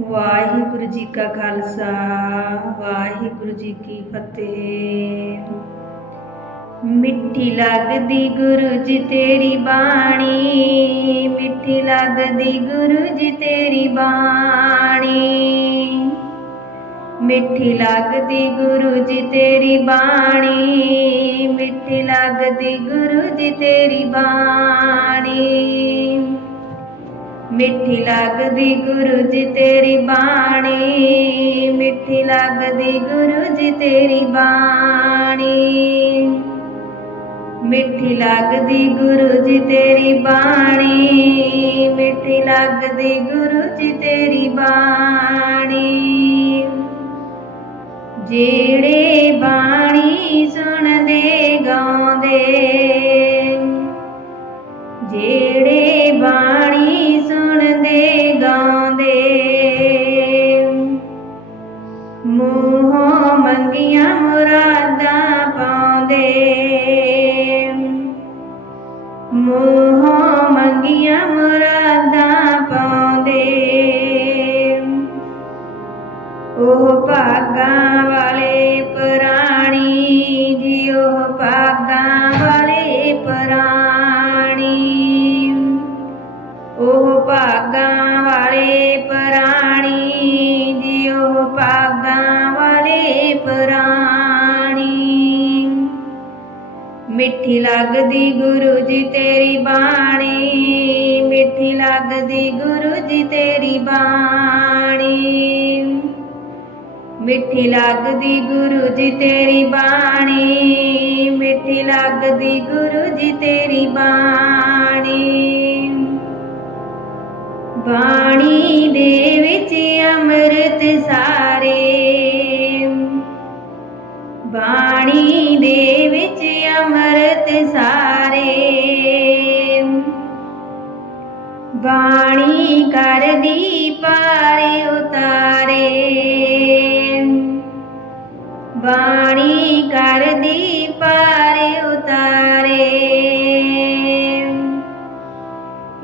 ਵਾਹਿਗੁਰੂ ਜੀ ਕਾ ਖਾਲਸਾ, ਵਾਹਿਗੁਰੂ ਜੀ ਕੀ ਫਤਿਹ। ਮਿੱਠੀ ਲੱਗਦੀ ਗੁਰੂ ਜੀ ਤੇਰੀ ਬਾਣੀ, ਮਿੱਠੀ ਲੱਗਦੀ ਗੁਰੂ ਜੀ ਤੇਰੀ ਬਾਣੀ। ਮਿੱਠੀ ਲੱਗਦੀ ਗੁਰੂ ਜੀ ਤੇਰੀ ਬਾਣੀ, ਮਿੱਠੀ ਲੱਗਦੀ ਗੁਰੂ ਜੀ ਤੇਰੀ ਬਾਣੀ। ਮਿੱਠੀ ਲੱਗਦੀ ਗੁਰੂ ਜੀ ਤੇਰੀ ਬਾਣੀ, ਮਿੱਠੀ ਲੱਗਦੀ ਗੁਰੂ ਜੀ ਤੇਰੀ ਬਾਣੀ। ਮਿੱਠੀ ਲੱਗਦੀ ਗੁਰੂ ਜੀ ਤੇਰੀ ਬਾਣੀ, ਮਿੱਠੀ ਲੱਗਦੀ ਗੁਰੂ ਜੀ ਤੇਰੀ ਬਾਣੀ। ਜਿਹੜੇ ਬਾਣੀ ਸੁਣਦੇ, ਗਾਉਂਦੇ, ਜਿਹੜੇ ਬਾਣੀ ਭਾਗਾਂ ਵਾਲੇ ਪ੍ਰਾਣੀ ਜੀ ਉਹ ਭਾਗਾਂ ਵਾਲੇ ਪ੍ਰਾਣੀ। ਉਹ ਭਾਗਾਂ ਵਾਲੇ ਪ੍ਰਾਣੀ ਜੀ ਉਹ ਭਾਗਾਂ ਵਾਲੇ ਪ੍ਰਾਣੀ। ਮਿੱਠੀ ਲੱਗਦੀ ਗੁਰੂ ਜੀ ਤੇਰੀ ਬਾਣੀ, ਮਿੱਠੀ ਲੱਗਦੀ ਗੁਰੂ ਜੀ ਤੇਰੀ ਬਾਣੀ। ਮਿੱਠੀ ਲੱਗਦੀ ਗੁਰੂ ਜੀ ਤੇਰੀ ਬਾਣੀ, ਮਿੱਠੀ ਲੱਗਦੀ ਗੁਰੂ ਜੀ ਤੇਰੀ ਬਾਣੀ। ਬਾਣੀ ਦੇ ਵਿੱਚ ਅੰਮ੍ਰਿਤ ਸਾਰੇ। ਬਾਣੀ ਦੇ ਵਿੱਚ ਅੰਮ੍ਰਿਤ ਸਾਰੇ। ਬਾਣੀ ਕਰਦੀ ਪਾਰੇ ਉਤਾਰੇ ਬਾਣੀ ਕਰਦੀ ਪਾਰੇ ਉਤਾਰੇ।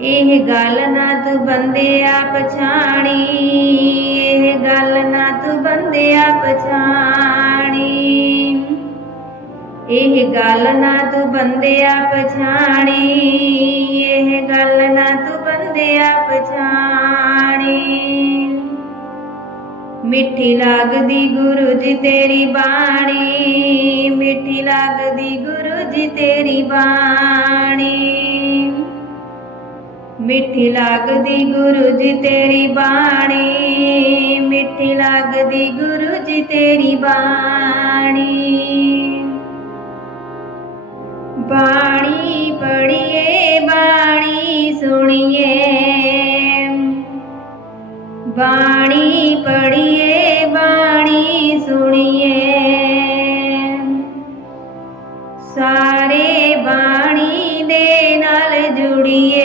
ਇਹ ਗੱਲ ਨਾ ਤੂੰ ਬੰਦਿਆ ਪਛਾਣੀ ਇਹ ਗੱਲ ਨਾ ਤੂੰ ਬੰਦਿਆ ਪਛਾਣੀ ਇਹ ਗੱਲ ਨਾ ਤੂੰ ਬੰਦਿਆ ਪਛਾਣੀ ਇਹ ਗੱਲ ਨਾ ਤੂੰ ਬੰਦਿਆ ਪਛਾਣੀ ਮਿੱਠੀ ਲੱਗਦੀ ਗੁਰੂ ਜੀ ਤੇਰੀ ਬਾਣੀ, ਮਿੱਠੀ ਲੱਗਦੀ ਗੁਰੂ ਜੀ ਤੇਰੀ ਬਾਣੀ। ਮਿੱਠੀ ਲੱਗਦੀ ਗੁਰੂ ਜੀ ਤੇਰੀ ਬਾਣੀ, ਮਿੱਠੀ ਲੱਗਦੀ ਗੁਰੂ ਜੀ ਤੇਰੀ ਬਾਣੀ। ਬਾਣੀ ਪੜੀਏ ਬਾਣੀ ਸੁਣੀਏ। ਬਾਣੀ ਪੜੀਏ ਬਾਣੀ ਸੁਣੀਏ। ਸਾਰੇ ਬਾਣੀ ਦੇ ਨਾਲ ਜੁੜੀਏ।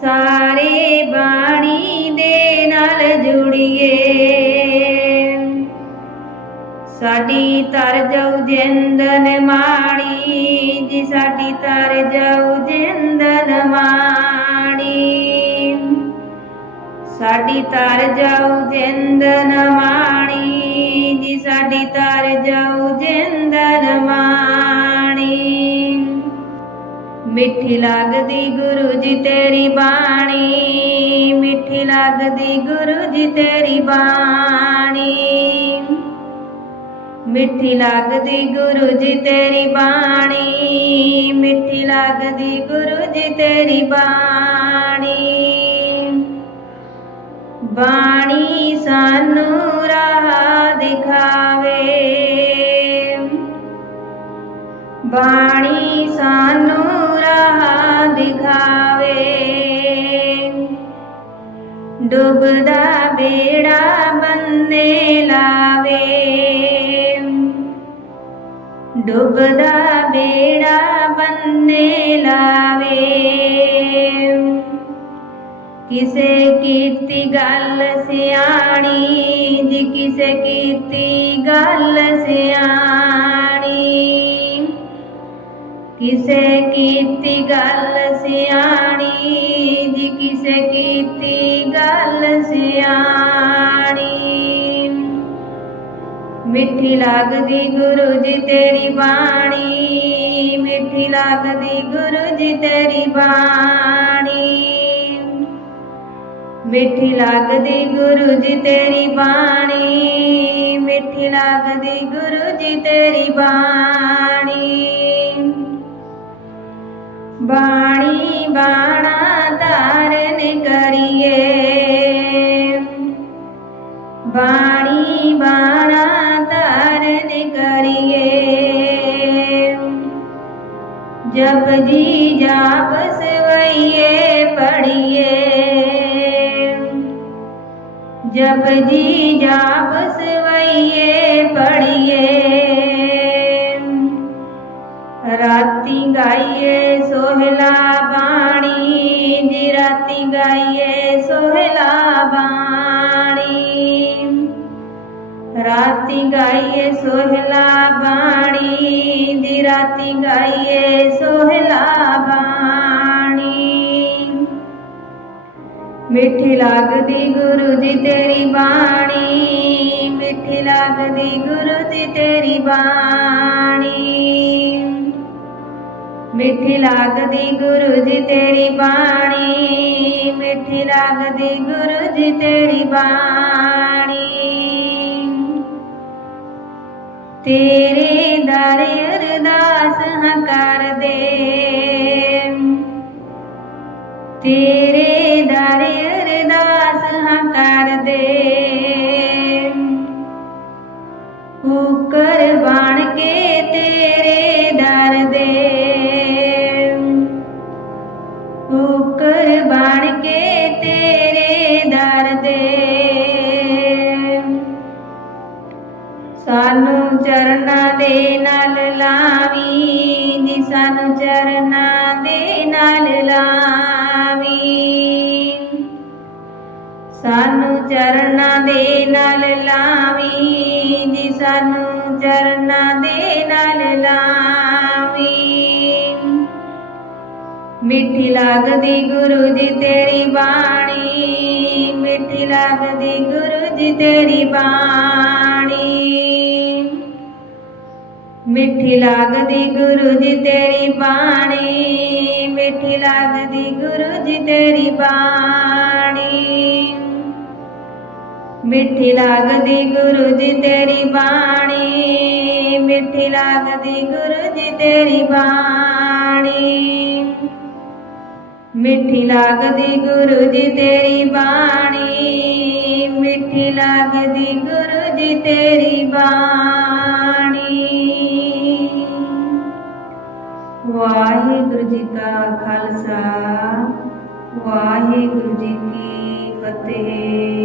ਸਾਰੇ ਬਾਣੀ ਦੇ ਨਾਲ ਜੁੜੀਏ। ਸਾਡੀ ਤਰ ਜਾਉ ਜਿੰਦਨ ਮਾਣੀ ਜੀ ਸਾਡੀ ਤਰ ਜਾਉ ਜਿੰਦ ਸਾਡੀ ਤਰ ਜਾਉ ਜਿੰਦਨ ਮਾਣੀ ਜੀ, ਸਾਡੀ ਤਰ ਜਾਉ ਜਿੰਦਨ ਮਾਣੀ। ਮਿੱਠੀ ਲੱਗਦੀ ਗੁਰੂ ਜੀ ਤੇਰੀ ਬਾਣੀ, ਮਿੱਠੀ ਲੱਗਦੀ ਗੁਰੂ ਜੀ ਤੇਰੀ ਬਾਣੀ। ਮਿੱਠੀ ਲੱਗਦੀ ਗੁਰੂ ਜੀ ਤੇਰੀ ਬਾਣੀ, ਮਿੱਠੀ ਲੱਗਦੀ ਗੁਰੂ ਜੀ ਤੇਰੀ ਬਾਣੀ। ਬਾਣੀ ਸਾਨੂੰ ਰਾਹ ਦਿਖਾਵੇ। ਬਾਣੀ ਸਾਨੂੰ ਰਾਹ ਦਿਖਾਵੇ। ਡੁੱਬਦਾ ਬੇੜਾ ਬੰਨੇ ਲਾਵੇ। ਡੁੱਬਦਾ ਬੇੜਾ ਬੰਨੇ ਲਾਵੇ। ਕਿਸੇ ਗੱਲ ਸਿਆਣੀ ਜੀ ਕਿਸੇ ਕੀਤੀ ਗੱਲ ਸਿਆਣੀ। ਕਿਸੇ ਕੀਤੀ ਗੱਲ ਸਿਆਣੀ ਜੀ ਕਿਸੇ ਕੀਤੀ ਗੱਲ ਸਿਆਣੀ। ਮਿੱਠੀ ਲੱਗਦੀ ਗੁਰੂ ਜੀ ਤੇਰੀ ਬਾਣੀ, ਮਿੱਠੀ ਲੱਗਦੀ ਗੁਰੂ ਜੀ ਤੇਰੀ ਬਾਣੀ। ਮਿੱਠੀ ਲੱਗਦੀ ਗੁਰੂ ਜੀ ਤੇਰੀ ਬਾਣੀ, ਮਿੱਠੀ ਲੱਗਦੀ ਗੁਰੂ ਜੀ ਤੇਰੀ ਬਾਣੀ। ਬਾਣੀ ਬਾਣਾ ਧਾਰਨ ਕਰੀਏ। ਬਾਣੀ ਬਾਣਾ ਧਾਰਨ ਕਰੀਏ। ਜਪ ਜੀ ਜਾਪ जप जी जाप सवैये पढ़िए राती गाइए सोहला बाणी, जी राती गाइए सोहला बाणी। राती गाइए सोहला बाणी, जी राती गाइए सोहला बाणी। ਮਿੱਠੀ ਲੱਗਦੀ ਗੁਰੂ ਜੀ ਤੇਰੀ ਬਾਣੀ, ਮਿੱਠੀ ਲੱਗਦੀ ਗੁਰੂ ਜੀ ਤੇਰੀ ਬਾਣੀ। ਮਿੱਠੀ ਲੱਗਦੀ ਗੁਰੂ ਜੀ ਤੇਰੀ ਬਾਣੀ, ਮਿੱਠੀ ਲੱਗਦੀ ਗੁਰੂ ਜੀ ਤੇਰੀ ਬਾਣੀ। ਤੇਰੇ ਦਰ ਅਰਦਾਸ ਹਾਂ ਕਰਦੇ ਤੇਰੇ ਦਰ ਸਾਨੂੰ ਚਰਨਾਂ ਦੇ ਨਾਲ ਲਾਵੀ ਜੀ, ਸਾਨੂੰ ਚਰਨਾਂ ਦੇ ਨਾਲ ਲਾਵੀਂ। ਮਿੱਠੀ ਲੱਗਦੀ ਗੁਰੂ ਜੀ ਤੇਰੀ ਬਾਣੀ, ਮਿੱਠੀ ਲੱਗਦੀ ਗੁਰੂ ਜੀ ਤੇਰੀ ਬਾਣੀ। ਮਿੱਠੀ ਲੱਗਦੀ ਗੁਰੂ ਜੀ ਤੇਰੀ ਬਾਣੀ, ਮਿੱਠੀ ਲੱਗਦੀ ਗੁਰੂ ਜੀ ਤੇਰੀ ਬਾਣੀ। ਮਿੱਠੀ ਲੱਗਦੀ ਗੁਰੂ ਜੀ ਤੇਰੀ ਬਾਣੀ, ਮਿੱਠੀ ਲੱਗਦੀ ਗੁਰੂ ਜੀ ਤੇਰੀ ਬਾਣੀ। ਮਿੱਠੀ ਲੱਗਦੀ ਗੁਰੂ ਜੀ ਤੇਰੀ ਬਾਣੀ, ਮਿੱਠੀ ਲੱਗਦੀ ਗੁਰੂ ਜੀ ਤੇਰੀ ਬਾਣੀ। ਵਾਹਿਗੁਰੂ ਜੀ ਕਾ ਖਾਲਸਾ, ਵਾਹਿਗੁਰੂ ਜੀ ਕੀ ਫਤਿਹ।